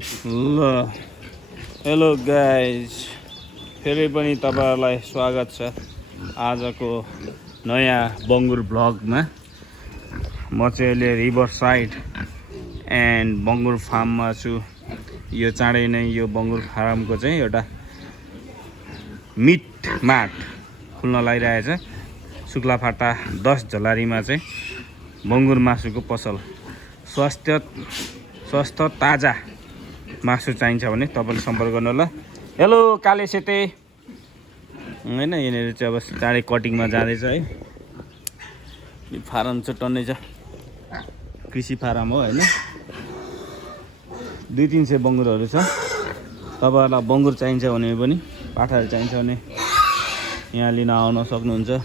ल hello guys, फेरि पनि तपाईहरुलाई स्वागत छ आजको नयाँ बङ्गुर भ्लगमा। म चाहिँ अहिले रिभर साइड एन्ड बङ्गुर फार्ममा छु। यो चाँडै नै यो बङ्गुर फार्मको चाहिँ एउटा मिट मार्ट खुल्न लागिरहेछ। शुक्लाफाटा 10 झलारीमा चाहिँ बङ्गुर मासुको पसल। स्वस्थ ताजा मासु चाहिन्छ भने तपाईले सम्पर्क गर्नु होला। हेलो काले सेते हैन, यिनीहरु चाहिँ अब चाँडै कटिङमा जाँदैछ है। यो फारम चाहिँ टन्नै छ, कृषि फारम हो हैन। 200-300 बङ्गुरहरु छ। तपाईहरुलाई बङ्गुर चाहिन्छ भने पनि, पाठाहरु चाहिन्छ भने यहाँ लिन आउन सक्नुहुन्छ।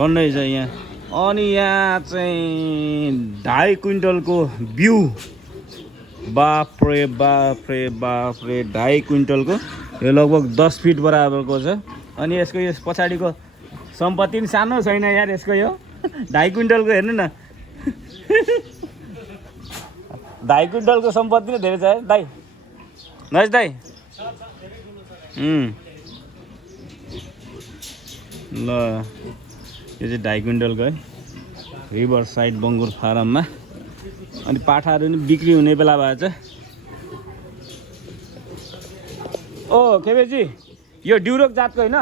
टन्नै छ यहाँ। अनि यहाँ चाहिँ 2.5 क्विन्टलको बिउ, बाफ्रे 2.5 क्विन्टलको। यो लगभग 10 फिट बराबरको छ। अनि यसको यस पछाडिको सम्पत्ति पनि सानो छैन यार यसको। यो 2.5 क्विन्टलको हेर्नु न। 2.5 क्विन्टलको सम्पत्ति नै धेरै छ है दाइ। नज दाइ ल यो चाहिँ 2.5 क्विन्टलको है, रिभर साइड बङ्गुर फारममा। अनि पाठाहरू पनि बिक्री हुने बेला भएछ। ओ केबेजी, यो ड्युरोक जातको होइन?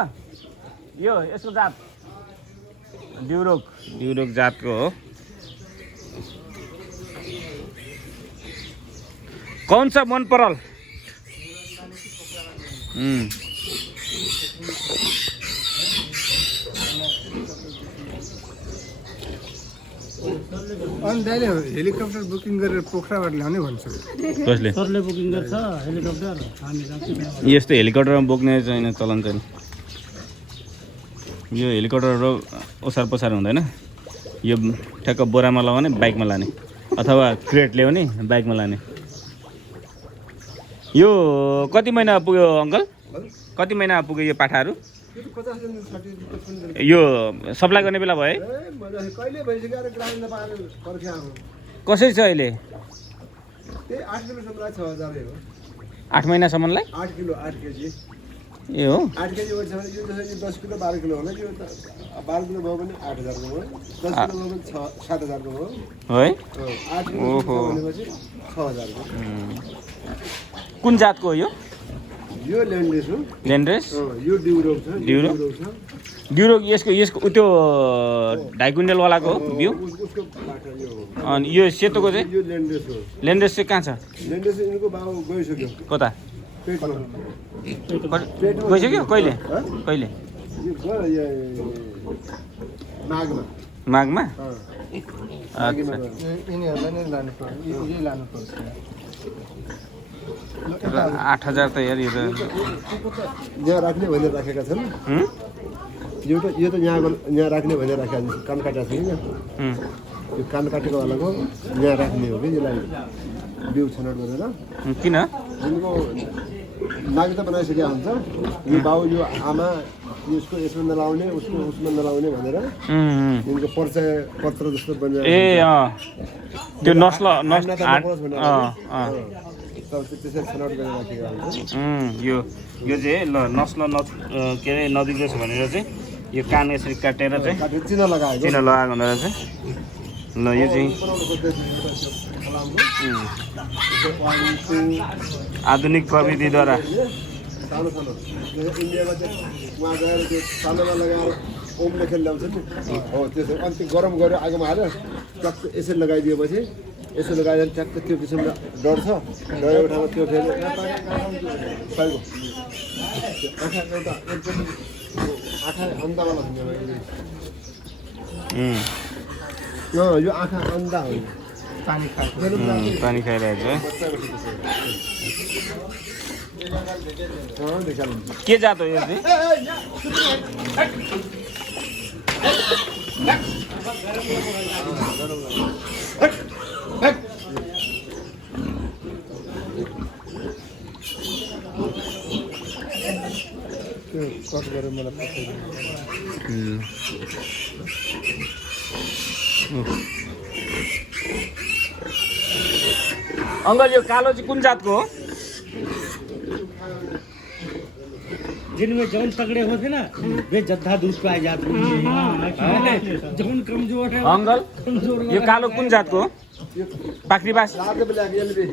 यो यसको जात ड्युरोक जातको हो। कौन सा मन परल? अनि दाइले हेलिकप्टर बुकिङ गरेर पोखराबाट ल्याउने भन्छ। कसले? सरले बुकिङ गर्छ हेलिकप्टर, हामी जान्छौँ। यस्तो हेलिकप्टरमा बोक्ने छैन, चलन छैन। यो हेलिकप्टरहरू ओसार पसार हुँदैन। यो ठ्याक्क बोरामा लगाउने, बाइकमा लाने, अथवा क्रेट ल्याउने, बाइकमा लाने। यो कति महिना पुग्यो अङ्कल? कति महिना पुग्यो यो पाठाहरू? यो सप्लाई गर्ने बेला भयो है? कसरी छ अहिले? 8 महिनासम्मलाई 8 किलो 8 केजी ए हो। 8 केजी वेट छ भने यो 10 किलो 12 किलो होला। यो 12 किलो भयो भने 8000 को भयो, 10 किलो भयो भने 7000 को भयो है। 8 किलो भनेपछि 6000 को। कुन जातको हो यो? यो ल्यान्ड्रेस हो। ल्यान्ड्रेस? यो ड्युरोक छ। ड्युरोक यसको त्यो 2.5 क्विन्टल वालाको बिउ। उसको बाटो यो हो। अनि यो सेतोको चाहिँ? यो ल्यान्ड्रेस हो। ल्यान्ड्रेस चाहिँ कहाँ छ? ल्यान्ड्रेस यिनको बाबु गइसक्यो। कता? पेटमा गइसक्यो? कहिले? कहिले? यो गयो यो माघमा। माघमा? अच्छा। यिनीहरूलाई नै लानु पर्छ, यही लानु पर्छ। 8000 त यार यो त यहाँ राख्ने भनेर राखेका छन्। यो त यहाँ राख्ने भनेर राखेका छन्। कान काटेको छ नि, यो कान काटेको वालाको यहाँ राख्ने हो कि यसलाई बिउ छनौट गरेर। किन? यिनको नागरिकता बनाइसकेका हुन्छ। यो बाउ यो आमा यसको यसमा नलाउने, उसमा नलाउने भनेर यिनको परिचय पत्र जस्तो बनेर ए त्यो नस्ल त्यसरी छनौट गरेर राखेका हुन्छ। यो चाहिँ ल नस्ल के अरे नदिँदैछ भनेर चाहिँ यो कान यसरी काटेर चाहिँ चिन्ह लगाएको हुँदो रहेछ। ल यो चाहिँ आधुनिक प्रविधिद्वारा सानो सानो इन्डियामा चाहिँ उहाँ गएर त्यो सानोमा लगाएर ओम लेखेर ल्याउँछ नि हो। त्यसो अनि त्यो गरम गरेर आगोमा हाल्यो, ट्याक्क यसरी लगाइदिएपछि यसो लगाएर ट्याक्क त्यो किसिमले डढ्छ। डढेको ठाउँमा त्यो फेरि आँखा एउटा एकदम आँखा अन्धावाला हुन्छ यो आँखा अन्धा हो। पानी खाइरहेको छ। के जात हो यो चाहिँ? कट गरेर मलाई अङ्कल यो कालो चाहिँ कुन जातको हो? जिनमें जौन तगड़े होते ना वे जद्दा दूध पाए जाते हैं। जौन कमजोर है अङ्कल यो कालो कुन जातको हो? पाख्री बास लार्ज ब्ल्याक यसले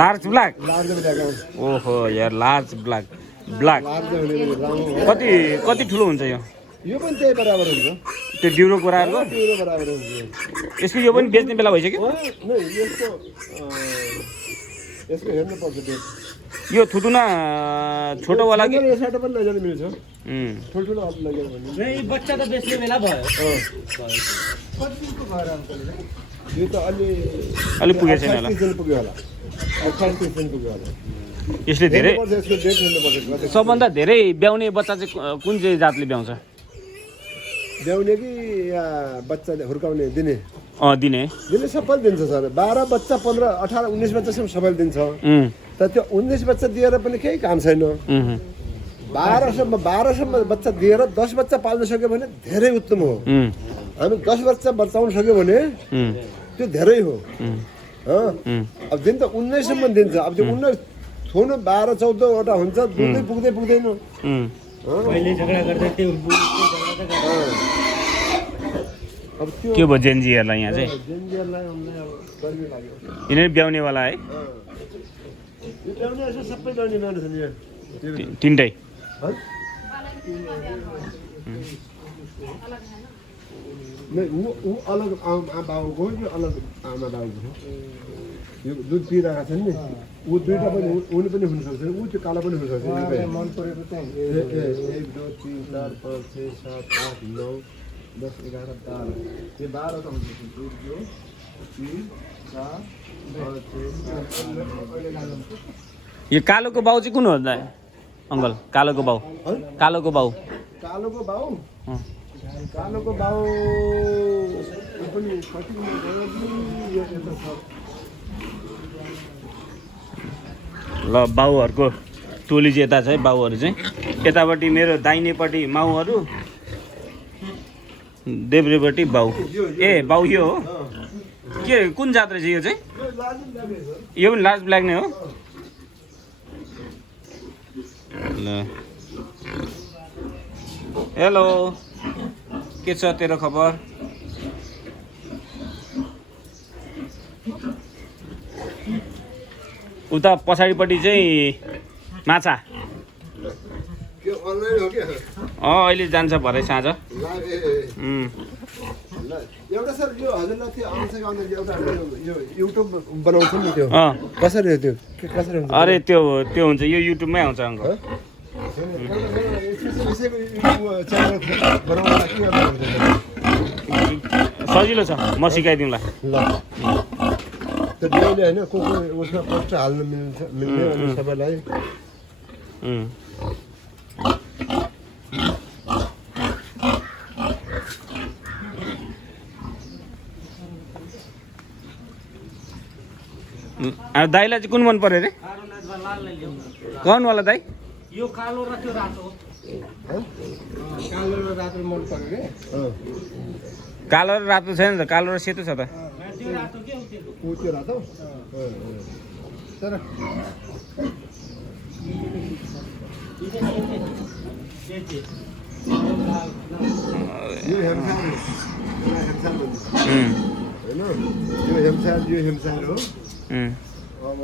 लार्ज ब्ल्याक लार्ज ब्ल्याक ओहो यार लार्ज ब्ल्याक ब्ल्याक लार्ज हुने राम्रो कति कति ठुलो हुन्छ यो? यो पनि त्यही बराबर हुन्छ त्यो डिउरो कुराहरूको त्यो बराबर हुन्छ यसको यो पनि बेच्ने बेला भइसक्यो? नै यसको हेर्नुपर्छ त्यो यो थुतुना छोटोवाला कि यसबाट पनि लैजान मिल्छ ठुल्ठुलो हात लैजान भने नहीं बच्चा तो बेचने बेला भयो। यो त अलि पुगेको छैन होला। 28 दिन पुग्यो होला 28 दिन पुग्यो होला यसले धेरै हेर्नुपर्छ यसको डेट हेर्नुपर्छ सबभन्दा धेरै ब्याउने बच्चा चाहिँ कुन चाहिँ जातले ब्याउँछ? ब्याउने कि या बच्चा हुर्काउने दिने दिने दिने सबैले दिन्छ सर 12 बच्चा 15 18 19 बच्चासम्म सबैले दिन्छ तर त्यो 19 बच्चा दिएर पनि केही काम छैन 12सम्म बच्चा दिएर 10 बच्चा पाल्न सक्यो भने धेरै उत्तम हो हामी 10 बच्चा बचाउन सक्यो भने त्यो धेरै हो अब दिन त 19 सम्म दिन्छ अब त्यो 19 थोनो 12 14 वटा हुन्छ दुधै पुग्दैन पहले झगड़ा करते थे अब त्यो के भयो जेन्जीहरूलाई यहाँ चाहिँ जेन्जीहरूलाई हामीलाई अब गर्मी लाग्यो यिनीहरू ब्याउनेवाला है यो ल्याउने यसो सबै ल्याउने ल्याउने छ नि यहाँ तिनटै है नहीं वो अलग आमा बाउको हो कि अलग आमा बाउको हो यो दुध पिइरहेको छ नि ऊ दुईटा पनि उनी पनि हुनसक्छ ऊ त्यो कालो पनि हुनसक्छ मन परेको चाहिँ 1 2 3 4 5 6 7 8 9 10 11 12 ये 12 त हुन्छ 2 3 4 यो कालोको बाउ चाहिँ कुन हो त अङ्कल? कालोको बाउ कालोको बाउ कालोको बाउ कालोको बाउ पनि कति यो यता छ ल बाउहरूको टोली चाहिँ यता छ है बाउहरू चाहिँ यतापट्टि मेरो दाहिनेपट्टि माउहरू देब्रेपट्टि बाउ ए बाउ यो हो के कुन जात रहेछ यो चाहिँ? यो पनि लार्ज ब्ल्याक नै हो ल हेलो के छ तेरो खबर? उता पछाडिपट्टि चाहिँ माछा के अनलाइन हो के अहिले जान्छ भरे साँझ एउटा सर यो हजुरलाई त्यो आउँछ एउटा यो युट्युब बनाउँछ नि त्यो कसरी हो त्यो कसरी हुन्छ अरे त्यो हुन्छ यो युट्युबमै आउँछ अङ्कल यसैको च्यानल बनाउनलाई के गर्नुपर्छ सजिलो छ म सिकाइदिउँला ल त्यो डेली होइन को उसमा पोस्ट हाल्नु मिल्ने अनि सबैलाई दाइलाई चाहिँ कुन मन पर्यो अरे? कौनवाला दाइ? यो कालो र त्यो रातो कालो र रातो मन पर्यो रे कालो र रातो छैन त कालो र सेतो छ त त्यो रातो के हो त्यो रातो तर यो हेमसार होइन यो हेमसार हो अब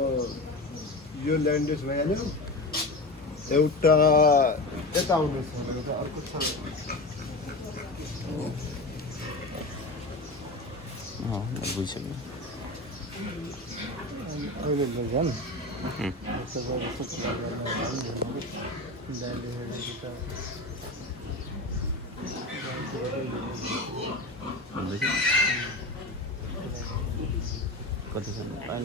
यो ल्यान्डेस भइहाल्यो एउटा यता आउनुहोस् अर्को छ बुझिसक्यो कति छ पाएन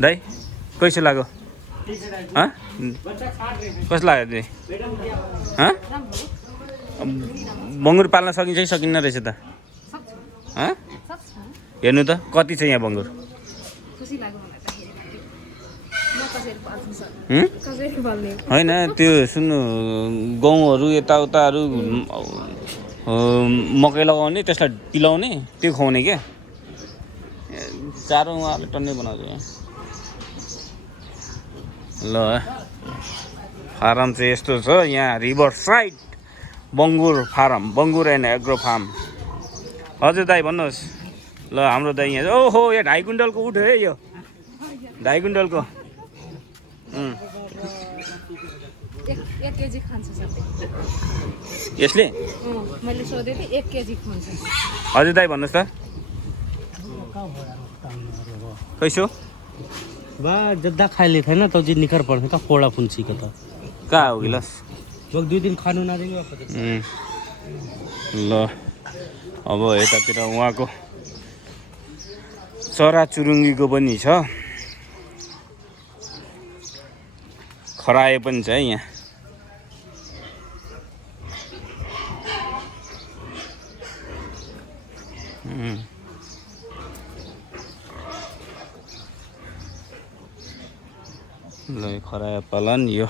दाइ कैसे लाग्यो कसो लाग्यो दाइ बङ्गुर पाल्न सकिन्छ कि सकिन्न रहेछ त हेर्नु त कति छ यहाँ बङ्गुर होइन त्यो सुन्नु गहुँहरू यताउताहरू मकै लगाउने त्यसलाई पिलाउने त्यो खुवाउने क्या चारो उहाँहरूले टन्नै बनाउँछ यहाँ ल फारम चाहिँ यस्तो छ यहाँ रिभर साइड बङ्गुर farm Bangur and agro farm हजुर दाइ भन्नुहोस् ल हाम्रो दाइ यहाँ ओहो यहाँ 2.5 कुइन्टलको उठ्यो है यो 2.5 कुइन्टलको एक केजी खान्छ यसले मैले सोधेँ कि 1 केजी खान्छ हजुर दाइ भन्नुहोस् त कैसो बा जद्दा खाइले थिएन त जी निकर पर्छ का पोडा फुन्सी का त कहाँ हो गिलास जो 2 दिन खानु नदिनु ल अब यतातिर उहाँको चराचुरुङ्गीको पनि छ खरायो पनि छ है यहाँ ल खरायो पालन यो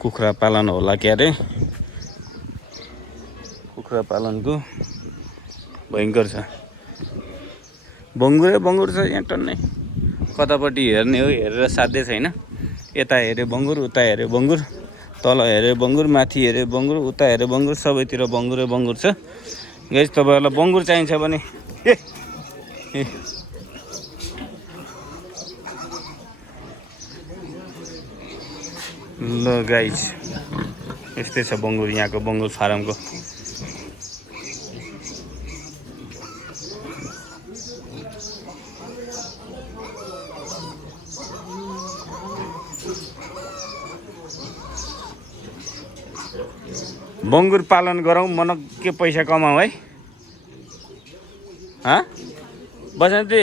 कुखुरा पालन होला के अरे कुखुरा पालनको भयङ्कर छ बङ्गुर छ यहाँ टन्नै कतापट्टि हेर्ने हो हेरेर साध्य छैन यता हेऱ्यो बङ्गुर उता हेऱ्यो बङ्गुर तल हेऱ्यो बङ्गुर माथि हेऱ्यो बङ्गुर उता हेऱ्यो बङ्गुर सबैतिर बङ्गुरै बङ्गुर छ गाइस तपाईँहरूलाई बङ्गुर चाहिन्छ भने ल गाइस यस्तै छ बङ्गुर यहाँको बङ्गुर फारमको बङ्गुर पालन गरौँ मनक्के पैसा कमाऊ है बसन्ती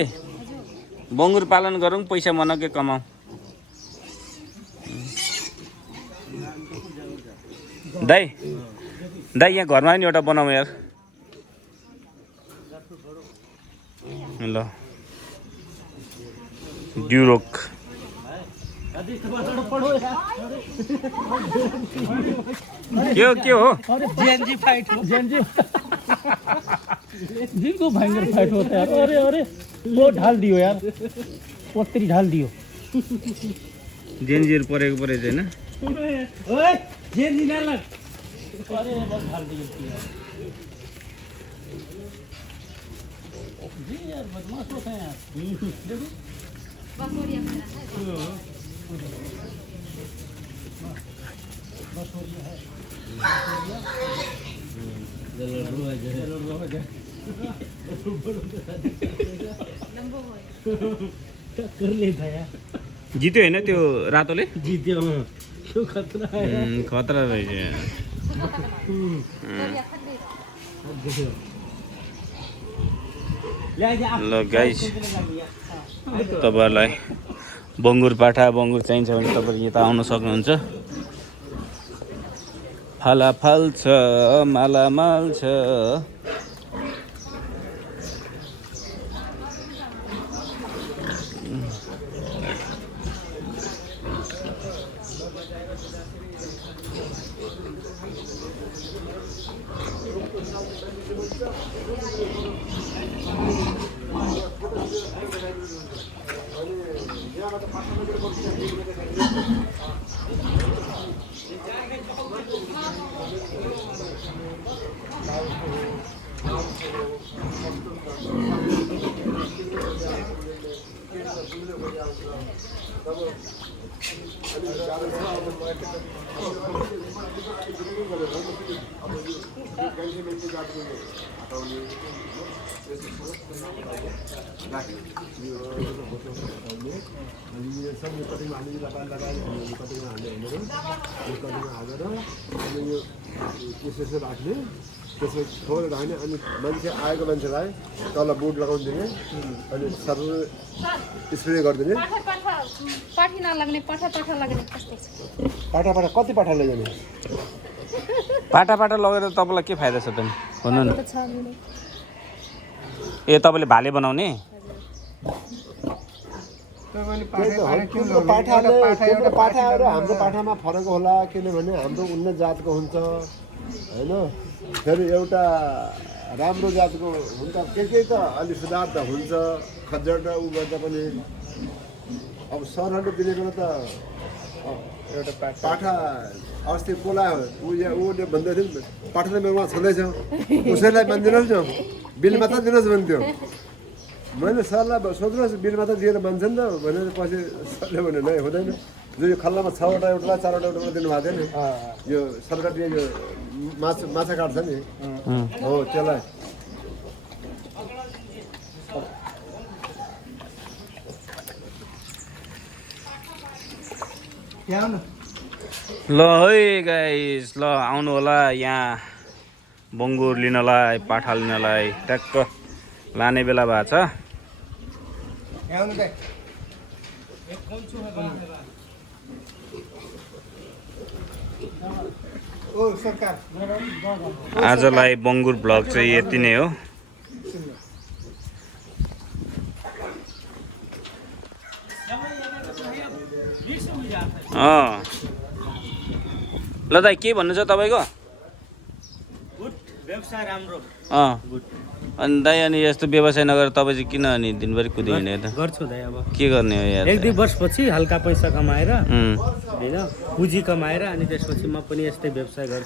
बङ्गुर पालन गरौँ पैसा मनक्के कमाऊ दाइ यहाँ घरमा नि एउटा बनाऊ यार ल ड्युरोक के हो जेएनजी फाइट हो जेएनजी जिनको भयंकर फाइट होता है यार अरे वो ढाल दियो यार वो तेरी ढाल दियो जेएनजी परेको परेछ हैन ओए जेएनजी ना लग अरे बस ढाल दियो जी यार बदमाश होता है यार देखो कर लेता यार जित्यो हैन त्यो रातोले जित्यो त्यो खतरा है खतरा रहेछ ल गाइस तपाईहरुलाई बङ्गुर पाठा बङ्गुर चाहिन्छ भने तपाईहरु यता आउन सक्नुहुन्छ फलाफल छ मालामाल छ राख्ने त्यसमा थोरै राख्ने अनि मान्छे आएको मान्छेलाई तल बोर्ड लगाउनु दिने अनि सर स्प्रे गरिदिने पाठी नलाग्ने पाठा लाग्ने कस्तो छ पाठा कति पाठा लैजाने पाटा पाटा लगेर तपाईँलाई के फाइदा छ त नि भन्नु न त छ मेरो ए तपाईँले भाले बनाउने पाठाहरू हाम्रो पाठामा फरक होला किनभने हाम्रो उन्नत जातको हुन्छ होइन फेरि एउटा राम्रो जातको हुन्छ के त अलि सुधार त हुन्छ खज्जर र उ गर्दा पनि अब सरहरूले दिने बेला त एउटा पाठा अस्ति कोला उसले भन्दै थियो नि पाठा त मेरोमा छँदैछ उसैलाई मानिदिनुहोस् न बिल मात्र दिनुहोस् भन्थ्यो मैले सरलाई सोध्नुहोस् बिल मात्र दिएर मान्छ नि त भनेर पछि सरले भने नै हुँदैन जो यो खल्लामा 6वटा एउटा 4वटा एउटा दिनुभएको थियो नि यो सरकारले यो माछा काट्छ नि हो त्यसलाई ल है गाइस ल आउनु होला यहाँ बङ्गुर लिनलाई पाठा लिनलाई ट्याक्क लाने बेला भएको छ आजलाई बङ्गुर भ्लग चाहिँ यति नै हो ल दाइ के भन्नु छ तपाईँको व्यवसाय राम्रो अनि दाइ अनि यस्तो व्यवसाय नगरेर तपाईँ चाहिँ किन अनि दिनभरि कुदी हिँड्यो त गर्छु दाइ अब के गर्ने हो यार 1-2 वर्षपछि हल्का पैसा कमाएर होइन पुँजी कमाएर अनि त्यसपछि म पनि यस्तै व्यवसाय गर्छु